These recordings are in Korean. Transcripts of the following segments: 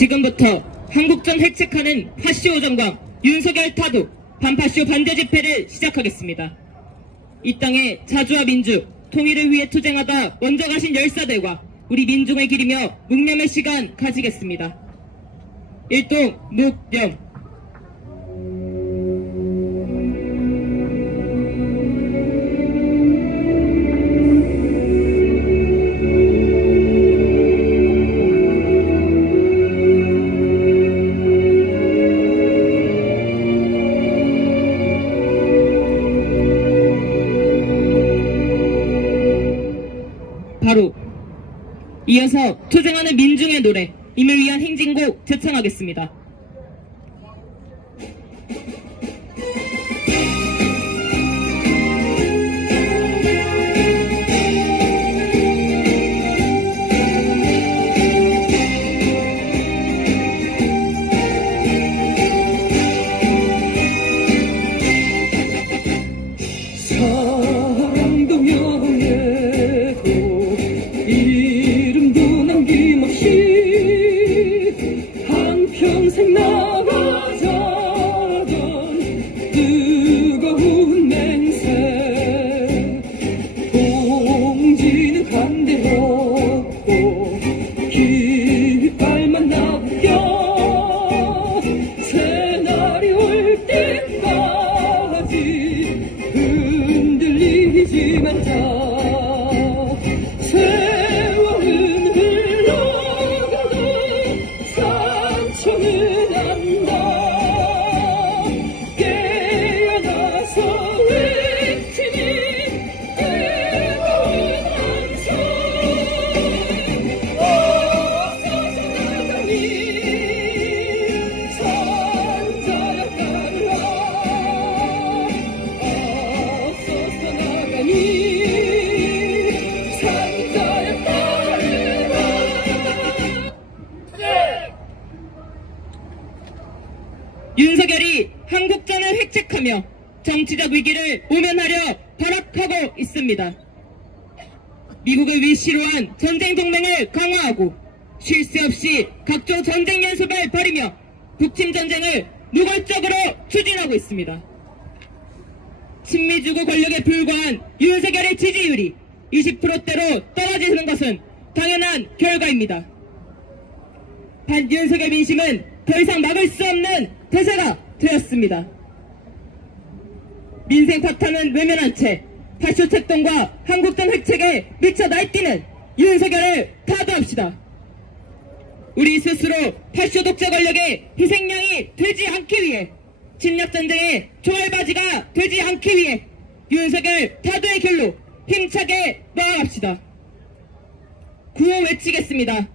지금부터 한국전 획책하는 파쇼 정광 윤석열 타도 반파쇼 반대 집회를 시작하겠습니다. 이 땅의 자주와 민주, 통일을 위해 투쟁하다 먼저 가신 열사들과 우리 민중을 기리며 묵념의 시간 가지겠습니다. 일동 묵념 투쟁하는 민중의 노래 임을 위한 행진곡 제청하겠습니다. 있습니다. 미국을 위시로 한 전쟁 동맹을 강화하고 쉴 새 없이 각종 전쟁 연습을 벌이며 북침 전쟁을 노골적으로 추진하고 있습니다. 친미주고 권력에 불과한 윤석열의 지지율이 20%대로 떨어지는 것은 당연한 결과입니다. 반윤석열 민심은 더 이상 막을 수 없는 대세가 되었습니다. 민생 파탄은 외면한 채 책동과 한국전 획책에 미쳐 날뛰는 윤석열을 타도합시다. 우리 스스로 파쇼 독재 권력의 희생양이 되지 않기 위해 침략전쟁의 조알바지가 되지 않기 위해 윤석열 타도의 길로 힘차게 나아갑시다. 구호 외치겠습니다.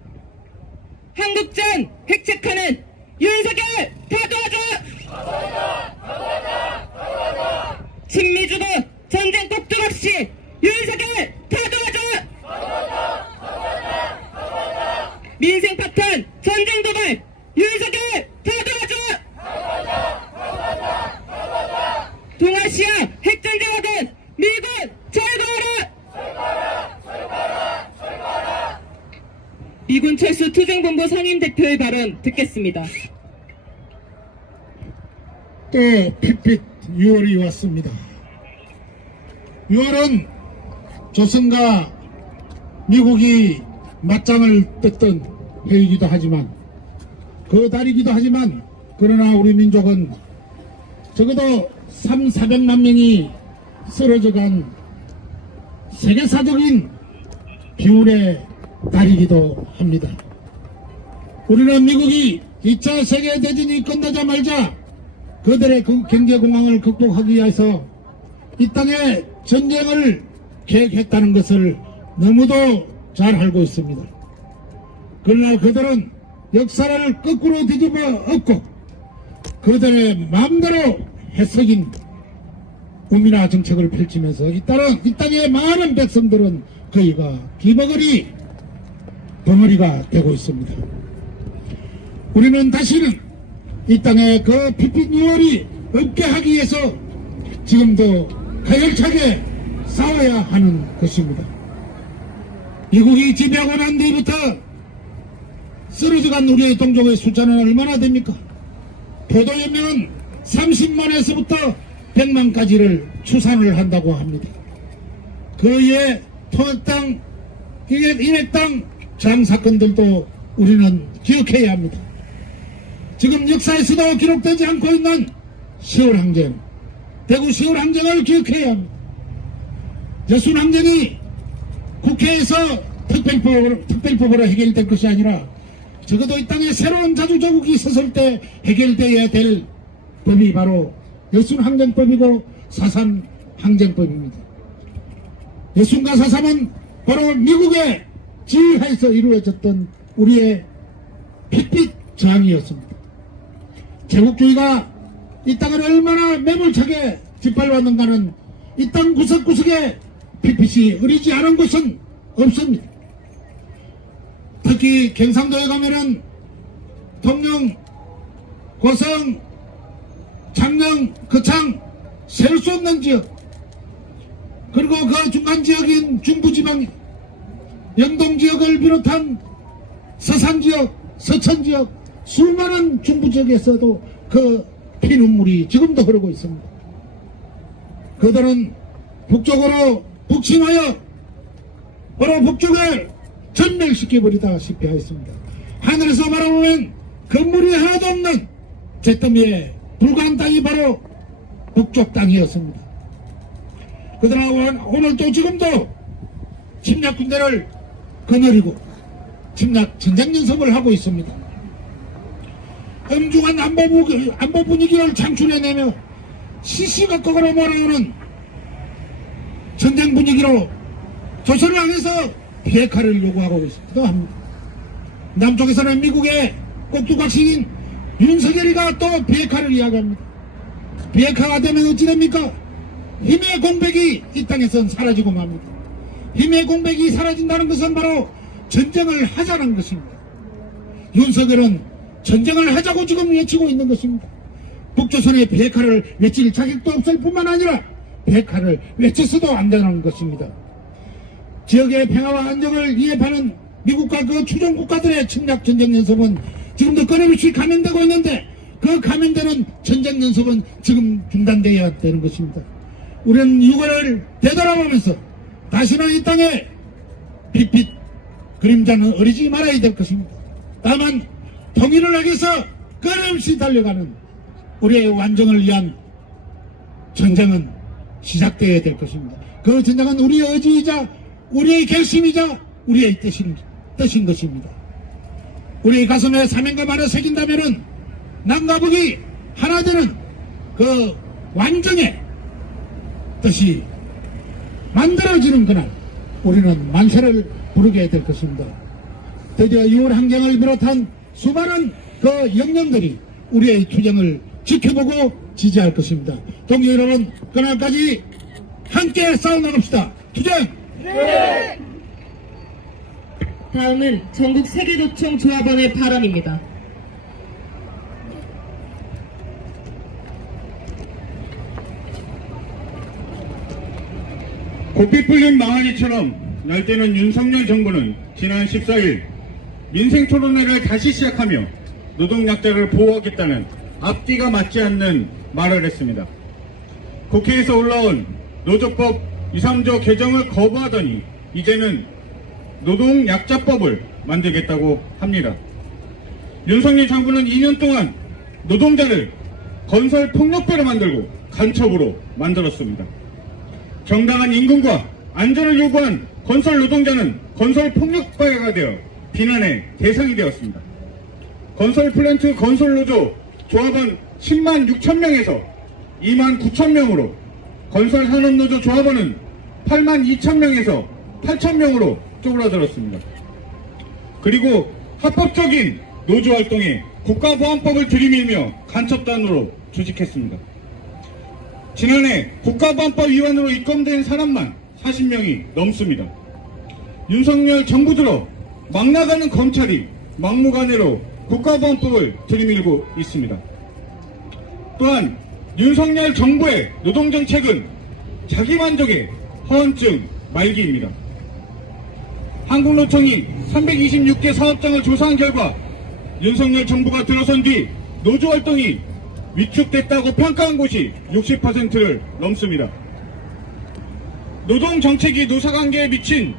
한국전 획책하는 윤석열 타도하자! 친미주도 전쟁 없이 윤석열 타도하자! 민생 파탄 전쟁 도발 윤석열 타도하자! 동아시아 핵전쟁하던 미군 철거하라! 미군 철수 투쟁본부 상임대표의 발언 듣겠습니다. 또 핏핏 6월이 왔습니다. 6월은 조선과 미국이 맞짱을 떴던 해이기도 하지만 그 달이기도 하지만 그러나 우리 민족은 적어도 3, 400만 명이 쓰러져간 세계사적인 비운의 달이기도 합니다. 우리는 미국이 2차 세계대전이 끝나자마자 그들의 그 경제공황을 극복하기 위해서 이 땅에 전쟁을 계획했다는 것을 너무도 잘 알고 있습니다. 그러나 그들은 역사를 거꾸로 뒤집어 엎고 그들의 마음대로 해석인 국민화 정책을 펼치면서 이 땅은 이 땅의 많은 백성들은 거의가 기버거리 벙어리가 되고 있습니다. 우리는 다시는 이 땅에 그 피피 뉴얼이 없게 하기 위해서 지금도 가열차게 싸워야 하는 것입니다. 미국이 지배하고 난 뒤부터 쓰러져간 우리의 동족의 숫자는 얼마나 됩니까? 포도연맹은 30만에서부터 100만까지를 추산을 한다고 합니다. 그의 토익당, 인핵당 장사건들도 우리는 기억해야 합니다. 지금 역사에서도 기록되지 않고 있는 10월 항쟁, 대구 10월 항쟁을 기억해야 합니다. 여순 항쟁이 국회에서 특별법으로, 특별법으로 해결될 것이 아니라 적어도 이 땅에 새로운 자주조국이 있었을 때 해결되어야 될 법이 바로 여순 항쟁법이고 사산 항쟁법입니다. 여순과 사삼은 바로 미국의 지휘하에서 이루어졌던 우리의 핏빛 저항이었습니다. 제국주의가 이 땅을 얼마나 매몰차게 짓밟았는가는 이 땅 구석구석에 핏빛이 흐리지 않은 곳은 없습니다. 특히 경상도에 가면은 통영, 고성, 장릉, 거창 셀 수 없는 지역 그리고 그 중간 지역인 중부지방 영동 지역을 비롯한 서산 지역, 서천 지역 수많은 중부 지역에서도 그 피 눈물이 지금도 흐르고 있습니다. 그들은 북쪽으로 북침하여 바로 북쪽을 전멸시켜버리다시피 하였습니다. 하늘에서 바라보면 건물이 하나도 없는 잿더미에 불가한 땅이 바로 북쪽 땅이었습니다. 그러나 오늘- 오늘 또 지금도 침략 군대를 거느리고 침략 전쟁 연습을 하고 있습니다. 엄중한 안보, 부- 안보 분위기를 창출해내며 시시각각으로 몰아오는 전쟁 분위기로 조선을 향해서 비핵화를 요구하고 있기도 합니다. 남쪽에서는 미국의 꼭두각시인 윤석열이가 또 비핵화를 이야기합니다. 비핵화가 되면 어찌 됩니까? 힘의 공백이 이 땅에선 사라지고 맙니다. 힘의 공백이 사라진다는 것은 바로 전쟁을 하자는 것입니다. 윤석열은 전쟁을 하자고 지금 외치고 있는 것입니다. 북조선의 비핵화를 외칠 자격도 없을 뿐만 아니라 비핵화를 외쳐서도 안 되는 것입니다. 지역의 평화와 안정을 위협하는 미국과 그 추종 국가들의 침략 전쟁 연습은 지금도 끊임없이 감행되고 있는데 그 감행되는 전쟁 연습은 지금 중단되어야 되는 것입니다. 우리는 이거를 되돌아보면서 다시는 이 땅에 빛빛 그림자는 어리지 말아야 될 것입니다. 다만 통일을 하기 위해서 끊임없이 달려가는 우리의 완정을 위한 전쟁은 시작되어야 될 것입니다. 그 전쟁은 우리의 의지이자 우리의 결심이자 우리의 뜻인, 뜻인 것입니다. 우리 가슴에 사명과 말을 새긴다면은 남과 북이 하나 되는 그 완전의 뜻이 만들어지는 그날 우리는 만세를 부르게 될 것입니다. 드디어 6월 항쟁을 비롯한 수많은 그 영령들이 우리의 투쟁을 지켜보고 지지할 것입니다. 동지 여러분, 그날까지 함께 싸워나갑시다. 투쟁! 다음은 전국 세계도청 조합원의 발언입니다. 고삐 풀린 망아지처럼 날뛰는 윤석열 정부는 지난 14일 민생 토론회를 다시 시작하며 노동약자를 보호하겠다는 앞뒤가 맞지 않는 말을 했습니다. 국회에서 올라온 노조법 2, 3조 개정을 거부하더니 이제는 노동약자법을 만들겠다고 합니다. 윤석열 정부는 2년 동안 노동자를 건설 폭력배로 만들고 간첩으로 만들었습니다. 정당한 임금과 안전을 요구한 건설 노동자는 건설 폭력배가 되어 비난의 대상이 되었습니다. 건설 플랜트 건설 노조 조합원 10만 6천 명에서 2만 9천 명으로 건설 산업 노조 조합원은 8만 2천 명에서 8천 명으로 쪼그라들었습니다. 그리고 합법적인 노조 활동에 국가보안법을 들이밀며 간첩단으로 조직했습니다. 지난해 국가보안법 위반으로 입건된 사람만 40명이 넘습니다. 윤석열 정부 들어 막 나가는 검찰이 막무가내로 국가보안법을 들이밀고 있습니다. 또한 윤석열 정부의 노동정책은 자기만족의 허언증 말기입니다. 한국노총이 326개 사업장을 조사한 결과 윤석열 정부가 들어선 뒤 노조 활동이 위축됐다고 평가한 곳이 60%를 넘습니다. 노동 정책이 노사관계에 미친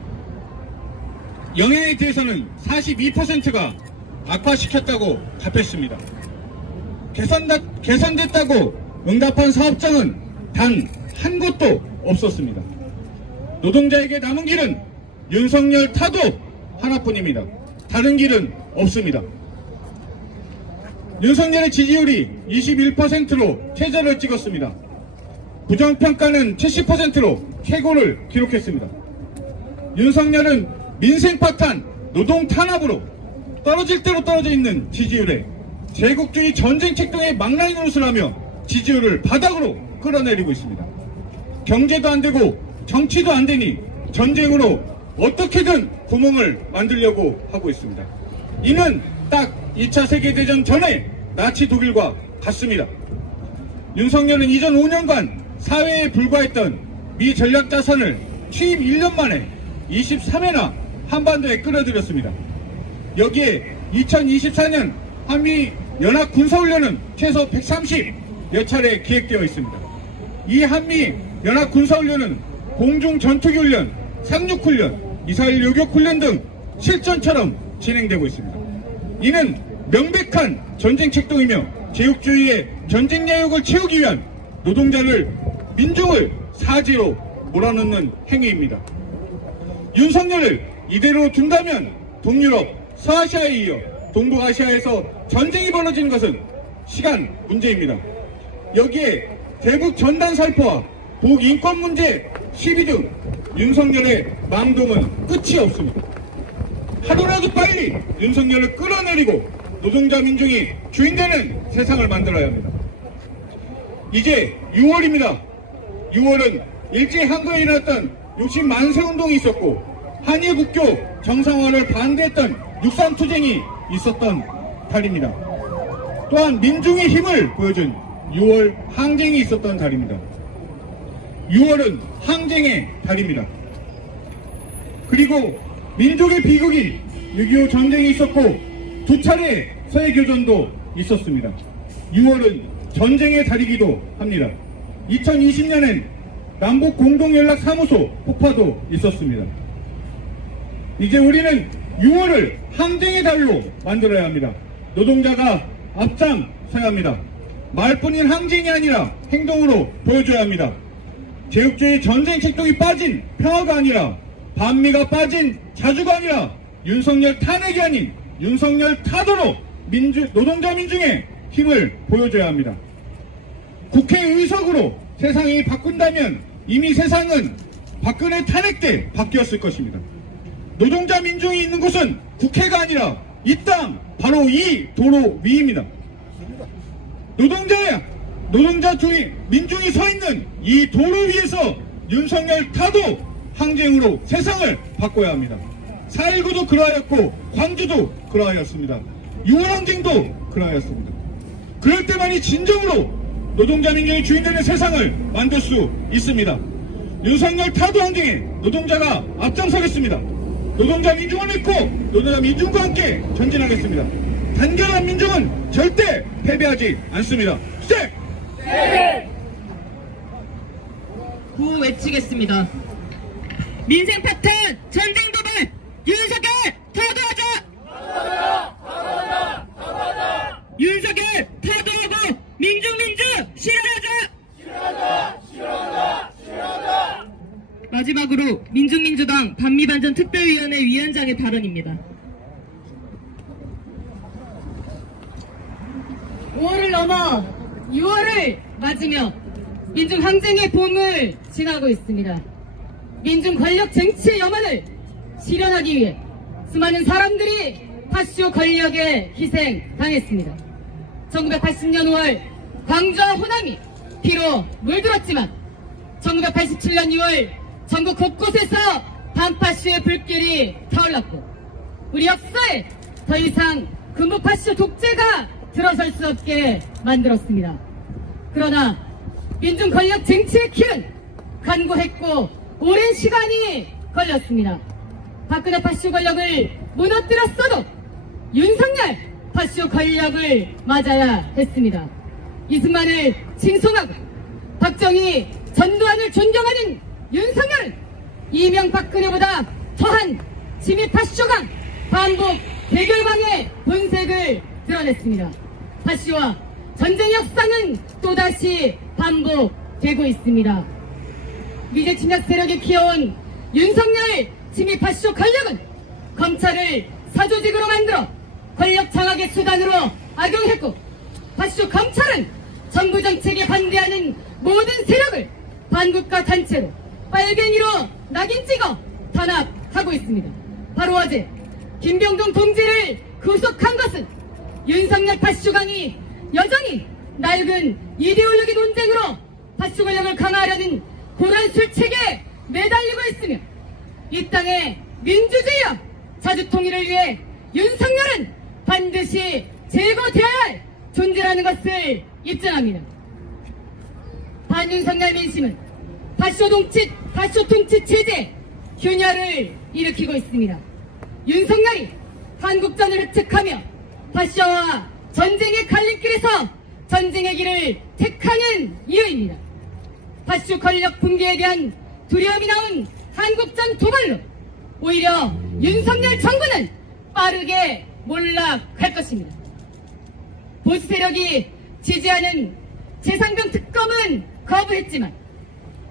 영향에 대해서는 42%가 악화시켰다고 답했습니다. 개선다, 개선됐다고 응답한 사업장은 단 한 곳도 없었습니다. 노동자에게 남은 길은 윤석열 타도 하나뿐입니다. 다른 길은 없습니다. 윤석열의 지지율이 21%로 최저를 찍었습니다. 부정평가는 70%로 최고를 기록했습니다. 윤석열은 민생 파탄, 노동 탄압으로 떨어질 대로 떨어져 있는 지지율에 제국주의 전쟁 책동의 망나니 노릇을 하며 지지율을 바닥으로 끌어내리고 있습니다. 경제도 안 되고 정치도 안 되니 전쟁으로 어떻게든 구멍을 만들려고 하고 있습니다. 이는 딱 2차 세계대전 전에 나치 독일과 같습니다. 윤석열은 이전 5년간 사회에 불과했던 미 전략 자산을 취임 1년 만에 23회나 한반도에 끌어들였습니다. 여기에 2024년 한미 연합 군사훈련은 최소 130여 차례 기획되어 있습니다. 이 한미 연합 군사훈련은 공중 전투기 훈련, 상륙 훈련, 미사일 요격 훈련 등 실전처럼 진행되고 있습니다. 이는 명백한 전쟁 책동이며 제국주의의 전쟁 야욕을 채우기 위한 노동자를 민중을 사지로 몰아넣는 행위입니다. 윤석열을 이대로 둔다면 동유럽, 서아시아에 이어 동북아시아에서 전쟁이 벌어지는 것은 시간 문제입니다. 여기에 대북 전단 살포와 북 인권 문제 시비 등 윤석열의 망동은 끝이 없습니다. 하루라도 빨리 윤석열을 끌어내리고 노동자 민중이 주인되는 세상을 만들어야 합니다. 이제 6월입니다. 6월은 일제 한거에 일어났던 60만세 운동이 있었고 한일 국교 정상화를 반대했던 육삼투쟁이 있었던 달입니다. 또한 민중의 힘을 보여준 6월 항쟁이 있었던 달입니다. 6월은 항쟁의 달입니다. 그리고 민족의 비극이 6.25 전쟁이 있었고 두 차례 서해 교전도 있었습니다. 6월은 전쟁의 달이기도 합니다. 2020년엔 남북 공동연락사무소 폭파도 있었습니다. 이제 우리는 6월을 항쟁의 달로 만들어야 합니다. 노동자가 앞장서야 합니다. 말뿐인 항쟁이 아니라 행동으로 보여줘야 합니다. 제국주의 전쟁 책동이 빠진 평화가 아니라 반미가 빠진 자주가 아니라 윤석열 탄핵이 아닌 윤석열 타도로 민주, 노동자 민중의 힘을 보여줘야 합니다. 국회의석으로 세상이 바꾼다면 이미 세상은 박근혜 탄핵 때 바뀌었을 것입니다. 노동자 민중이 있는 곳은 국회가 아니라 이 땅 바로 이 도로 위입니다. 노동자야 노동자 주의 민중이 서 있는 이 도로 위에서 윤석열 타도 항쟁으로 세상을 바꿔야 합니다. 4.19도 그러하였고 광주도 그러하였습니다. 6월 항쟁도 그러하였습니다. 그럴 때만이 진정으로 노동자 민중이 주인되는 세상을 만들 수 있습니다. 윤석열 타도 항쟁에 노동자가 앞장서겠습니다. 노동자 민중을 믿고 노동자 민중과 함께 전진하겠습니다. 단결한 민중은 절대 패배하지 않습니다. 시작! 구호 외치겠습니다. 민생 파탄 전쟁 도발 윤석열 타도하자! 윤석열 타도하고 민중 민주 실현하자! 마지막으로 민중민주당 반미반전 특별위원회 위원장의 발언입니다. 5월을 넘어 6월을 맞으며 민중 항쟁의 봄을 지나고 있습니다. 민중 권력 쟁취의 염원을 실현하기 위해 수많은 사람들이 파쇼 권력에 희생당했습니다. 1980년 5월 광주와 호남이 피로 물들었지만 1987년 6월 전국 곳곳에서 반파쇼의 불길이 타올랐고 우리 역사에 더 이상 금부파쇼 독재가 들어설 수 없게 만들었습니다. 그러나 민중 권력 쟁취의 길은 간구했고 오랜 시간이 걸렸습니다. 박근혜 파쇼 권력을 무너뜨렸어도 윤석열 파쇼 권력을 맞아야 했습니다. 이승만을 칭송하고 박정희 전두환을 존경하는 윤석열은 이명박근혜보다 더한 지미 파쇼강 반복 대결방의 본색을 드러냈습니다. 파쇼와 전쟁 역사는 또다시 반복되고 있습니다. 미제 침략 세력이 키워온 윤석열 지미 파쇼 권력은 검찰을 사조직으로 만들어 권력 장악의 수단으로 악용했고 파쇼 검찰은 정부 정책에 반대하는 모든 세력을 반국가 단체로 빨갱이로 낙인 찍어 탄압하고 있습니다. 바로 어제 김병동 동지를 구속한 것은 윤석열 파쇼강이 여전히 낡은 이데올로기 논쟁으로 파쇼 권력을 강화하려는 고란 술책에 매달리고 있으며 이 땅의 민주주의와 자주통일을 위해 윤석열은 반드시 제거되어야 할 존재라는 것을 입증합니다. 반윤석열 민심은 파쇼 동치, 파쇼 통치 체제 균열을 일으키고 있습니다. 윤석열이 한국전을 획책하며 파쇼와 전쟁의 갈림길에서 전쟁의 길을 택하는 이유입니다. 파쇼 권력 붕괴에 대한 두려움이 나온 한국전 도발로 오히려 윤석열 정부는 빠르게 몰락할 것입니다. 보수 세력이 지지하는 재상병 특검은 거부했지만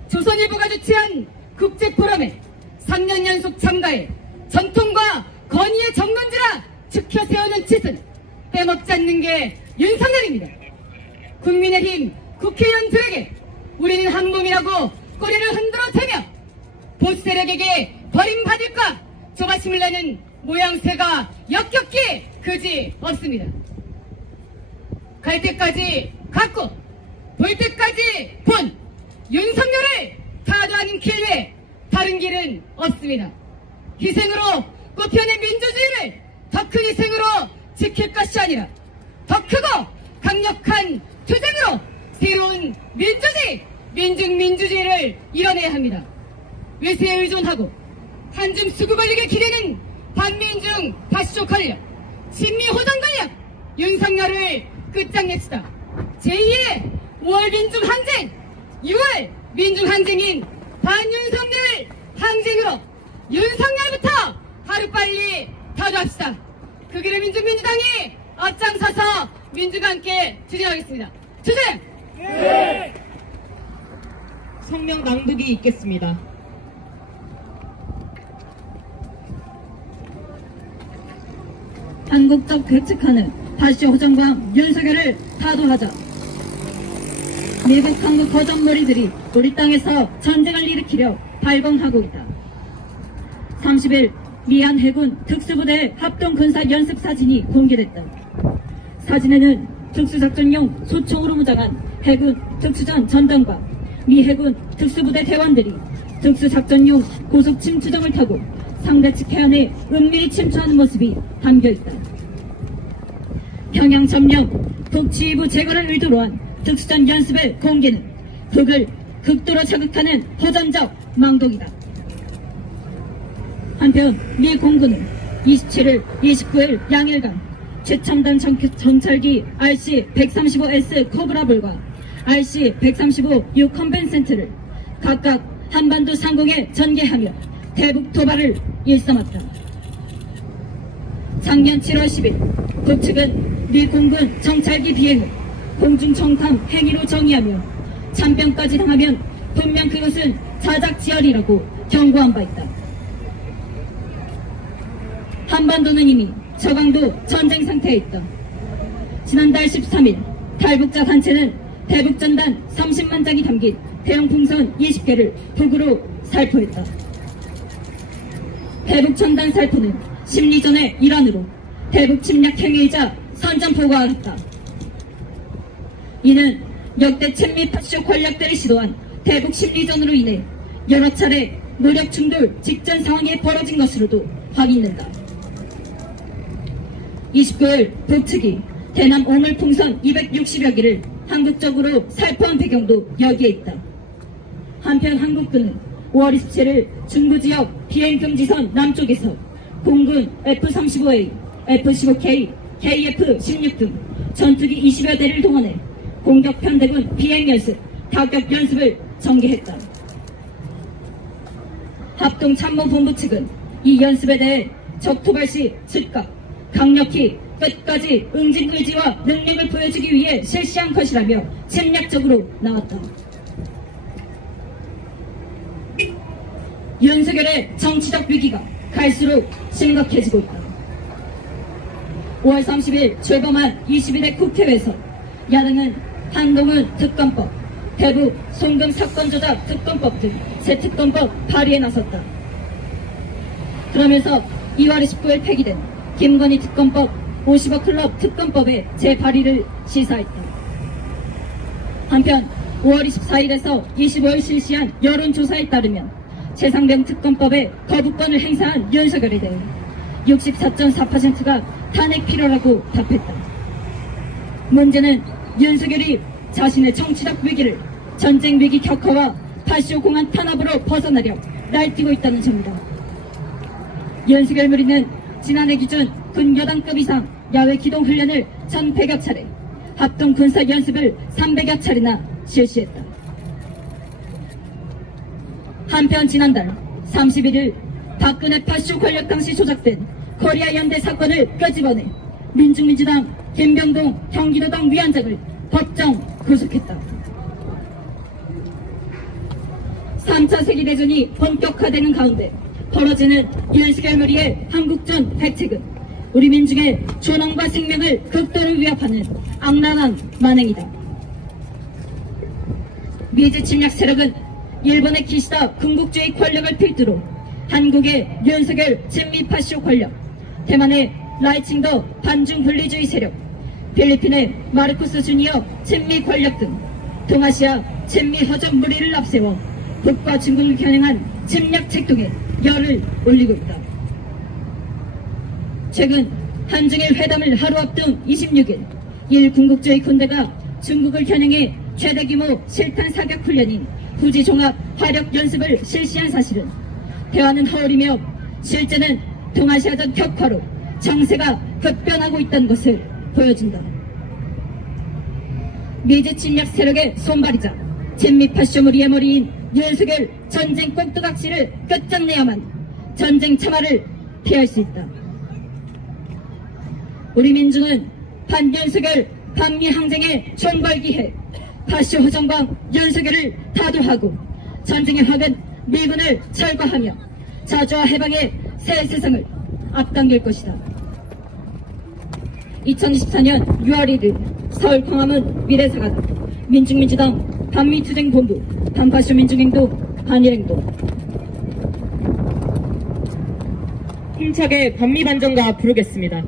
조선일보가 주최한 국제포럼에 3년 연속 참가해 전통과 건의의 정론지라 지켜 세우는 짓은 빼먹지 않는 게 윤석열입니다. 국민의힘 국회의원들에게 우리는 한 몸이라고 꼬리를 흔들어 대며 보수 세력에게 버림받을까 조바심을 내는 모양새가 역겹기 그지 없습니다. 갈 때까지 갔고 볼 때까지 본 윤석열을 타도하는 길 외에 다른 길은 없습니다. 희생으로 꽃피어낸 민주주의를 더 큰 희생으로 지킬 것이 아니라 더 크고 강력한 투쟁으로 새로운 민주주의, 민중 민주주의를 이뤄내야 합니다. 외세에 의존하고 한줌 수구 권력에 기대는 반민중 파쇼 권력, 친미 호정 권력, 윤석열을 끝장냅시다. 제2의 5월 민중 항쟁, 6월 민중 항쟁인 반윤석열 항쟁으로 윤석열부터 하루빨리 터주합시다. 그 길을 민중민주당이 앞장서서 민주가 함께 투쟁하겠습니다. 투쟁! 성명 낭독이 있겠습니다. 한국적 괴측하는 파쇼 호정광 윤석열을 타도하자. 미국 한국 거점머리들이 우리 땅에서 전쟁을 일으키려 발광하고 있다. 30일 미얀 해군 특수부대 합동 군사 연습 사진이 공개됐다. 사진에는 특수작전용 소총으로 무장한 해군 특수전 전단과 미 해군 특수부대 대원들이 특수작전용 고속 침투정을 타고 상대 측 해안에 은밀히 침투하는 모습이 담겨있다. 평양 점령 북치부 제거를 의도로 한 특수전 연습의 공개는 극을 극도로 자극하는 허전적 망독이다. 한편 미 공군은 27일, 29일 양일간 최첨단 정- 정찰기 RC-135S 코브라볼과 RC-135 유컨벤센트를 각각 한반도 상공에 전개하며 대북 도발을 일삼았다. 작년 7월 10일 북측은 미 공군 정찰기 비행을 공중 정탐 행위로 정의하며 참병까지 당하면 분명 그것은 자작지열이라고 경고한 바 있다. 한반도는 이미 저강도 전쟁 상태에 있다. 지난달 13일 탈북자 단체는 대북전단 30만 장이 담긴 대형 풍선 20개를 북으로 살포했다. 대북전단 살포는 심리전의 일환으로 대북 침략 행위이자 선전포고가 했다. 이는 역대 친미 파쇼 권력들이 시도한 대북 심리전으로 인해 여러 차례 무력 충돌 직전 상황이 벌어진 것으로도 확인된다. 29일 북측이 대남 오물 풍선 260여 기를 한국적으로 살포한 배경도 여기에 있다. 한편 한국군은 5월 27일 중부 지역 비행금지선 남쪽에서 공군 F-35A, F-15K, KF-16 등 전투기 20여 대를 동원해 공격 편대군 비행 연습, 타격 연습을 전개했다. 합동참모본부 측은 이 연습에 대해 적토발 시 즉각 강력히 끝까지 응징 의지와 능력을 보여주기 위해 실시한 것이라며 침략적으로 나왔다. 윤석열의 정치적 위기가 갈수록 심각해지고 있다. 5월 30일 출범한 22대 국회에서 야당은 한동훈 특검법, 대북 송금 사건 조작 특검법 등 새 특검법 발의에 나섰다. 그러면서 2월 29일 폐기된 김건희 특검법 50억 클럽 특검법의 재발의를 시사했다. 한편 5월 24일에서 25일 실시한 여론조사에 따르면 최상병 특검법에 거부권을 행사한 윤석열에 대해 64.4%가 탄핵 필요라고 답했다. 문제는 윤석열이 자신의 정치적 위기를 전쟁 위기 격화와 파쇼 공안 탄압으로 벗어나려 날뛰고 있다는 점이다. 윤석열 무리는 지난해 기준 군 여당급 이상 야외 기동 훈련을 1,100여 차례, 합동 군사 연습을 300여 차례나 실시했다. 한편 지난달 31일 박근혜 파쇼 권력 당시 조작된 코리아 연대 사건을 끄집어내 민중민주당 김병동 경기도당 위원장을 법정 구속했다. 3차 세계대전이 본격화되는 가운데 벌어지는 윤석열 무리의 한국전 대책은 우리 민중의 존엄과 생명을 극도로 위협하는 악랄한 만행이다. 미제 침략 세력은 일본의 기시다 군국주의 권력을 필두로 한국의 윤석열 친미파쇼 권력, 대만의 라이칭더 반중 분리주의 세력, 필리핀의 마르코스 주니어 친미 권력 등 동아시아 친미 허접 무리를 앞세워 북과 중국을 겨냥한 침략 책동에 열을 올리고 있다. 최근 한중일 회담을 하루 앞둔 26일 일 군국주의 군대가 중국을 겨냥해 최대 규모 실탄 사격 훈련인 후지 종합 화력 연습을 실시한 사실은 대화는 허울이며 실제는 동아시아전 격화로 정세가 급변하고 있다는 것을 보여준다. 미제 침략 세력의 손발이자 진미파쇼무리의 머리인 윤석열 전쟁 꼭두각시를 끝장내야만 전쟁 참화를 피할 수 있다. 우리 민중은 반윤석열 반미 항쟁의 총괄기해 파쇼 허정광 윤석열을 타도하고 전쟁의 확은 미군을 철거하며 자주와 해방의 새 세상을 앞당길 것이다. 2024년 6월 1일 서울 광화문 미래사관 민중민주당 반미투쟁본부 반파쇼 민중행동 반일행동 힘차게 반미반정가 부르겠습니다.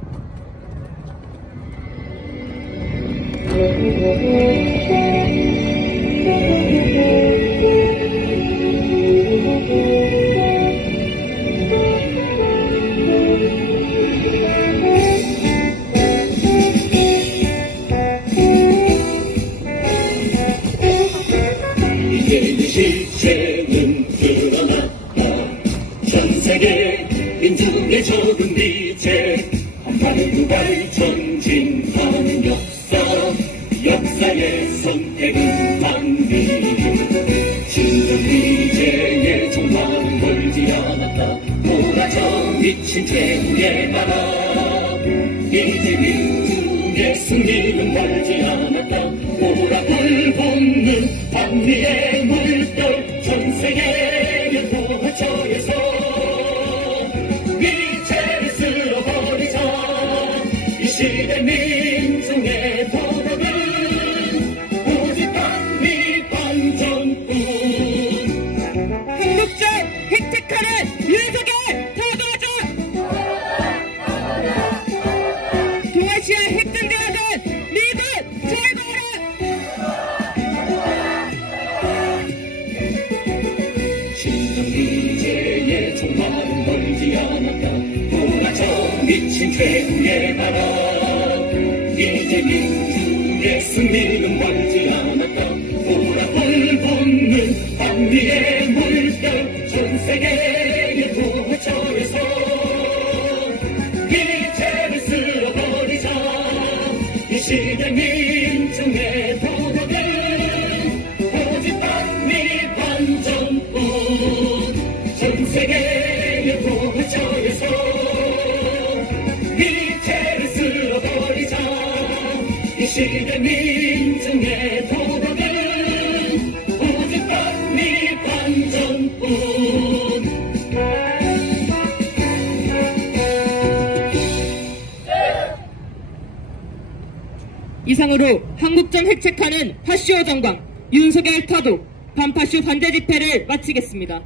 이제 민주의 승리는 멀지 않았다. 보라 불 붙는 반미의 물결 전 세계 이상으로 한국전 획책하는 파쇼 정광, 윤석열 타도, 반파쇼 반대 집회를 마치겠습니다.